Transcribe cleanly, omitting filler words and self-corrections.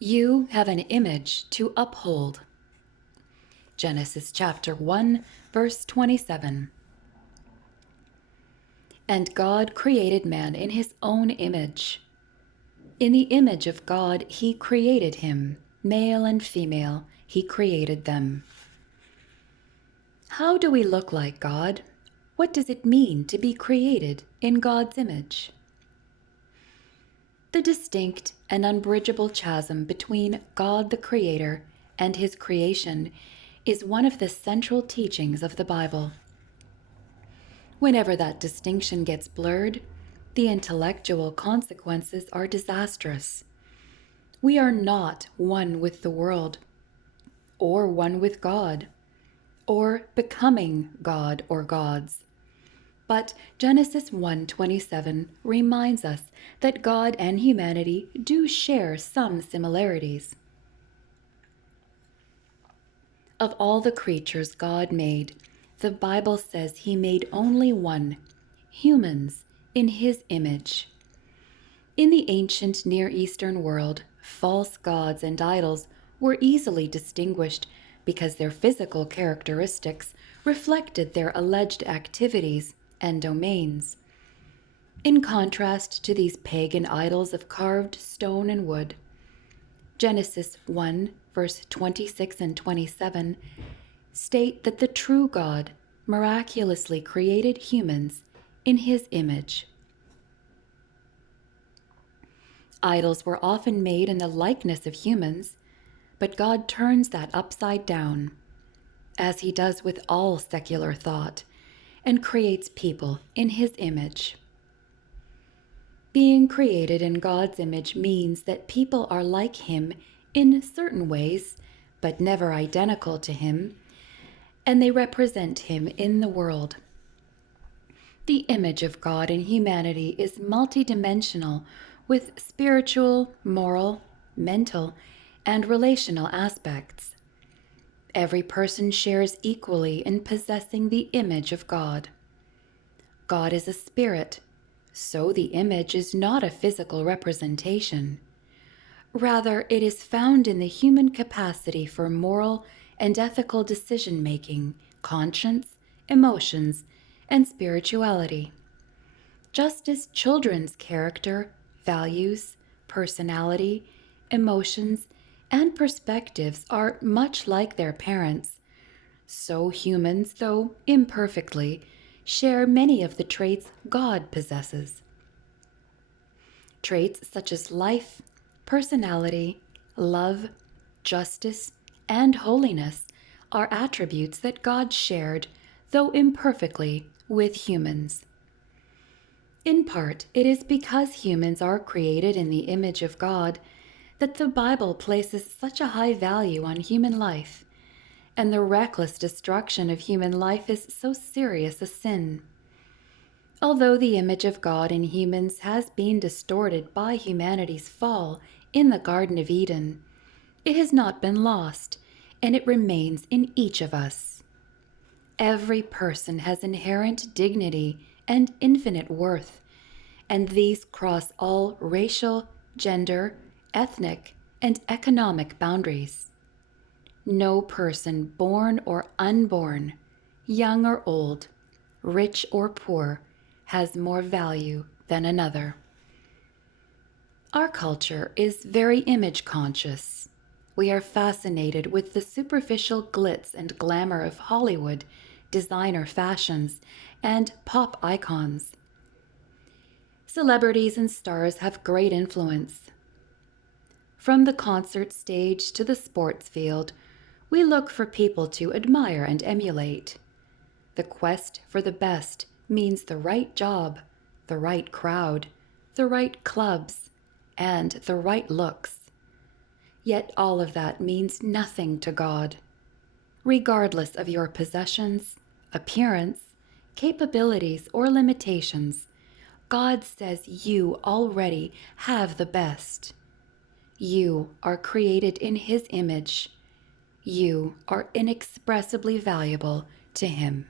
You have an image to uphold. Genesis chapter 1, verse 27. And God created man in his own image. In the image of God he created him, male and female, he created them. How do we look like God? What does it mean to be created in God's image? The distinct and unbridgeable chasm between God the Creator and his creation is one of the central teachings of the Bible. Whenever that distinction gets blurred, the intellectual consequences are disastrous. We are not one with the world, or one with God, or becoming God or gods. But Genesis 1:27 reminds us that God and humanity do share some similarities. Of all the creatures God made, the Bible says he made only one, humans, in his image. In the ancient Near Eastern world, false gods and idols were easily distinguished because their physical characteristics reflected their alleged activities and domains. In contrast to these pagan idols of carved stone and wood, Genesis 1, verse 26 and 27 state that the true God miraculously created humans in his image. Idols were often made in the likeness of humans, but God turns that upside down, as he does with all secular thought, and creates people in his image. Being created in God's image means that people are like him in certain ways, but never identical to him, and they represent him in the world. The image of God in humanity is multidimensional, with spiritual, moral, mental, and relational aspects. Every person shares equally in possessing the image of God. God is a spirit, so the image is not a physical representation. Rather, it is found in the human capacity for moral and ethical decision-making, conscience, emotions, and spirituality. Just as children's character, values, personality, emotions, and perspectives are much like their parents, so humans, though imperfectly, share many of the traits God possesses. Traits such as life, personality, love, justice, and holiness are attributes that God shared, though imperfectly, with humans. In part, it is because humans are created in the image of God that the Bible places such a high value on human life, and the reckless destruction of human life is so serious a sin. Although the image of God in humans has been distorted by humanity's fall in the Garden of Eden, it has not been lost, and it remains in each of us. Every person has inherent dignity and infinite worth, and these cross all racial, gender, ethnic, and economic boundaries. No person, born or unborn, young or old, rich or poor, has more value than another. Our culture is very image conscious. We are fascinated with the superficial glitz and glamour of Hollywood, designer fashions, and pop icons. Celebrities and stars have great influence. From the concert stage to the sports field, we look for people to admire and emulate. The quest for the best means the right job, the right crowd, the right clubs, and the right looks. Yet all of that means nothing to God. Regardless of your possessions, appearance, capabilities, or limitations, God says you already have the best. You are created in his image. You are inexpressibly valuable to him.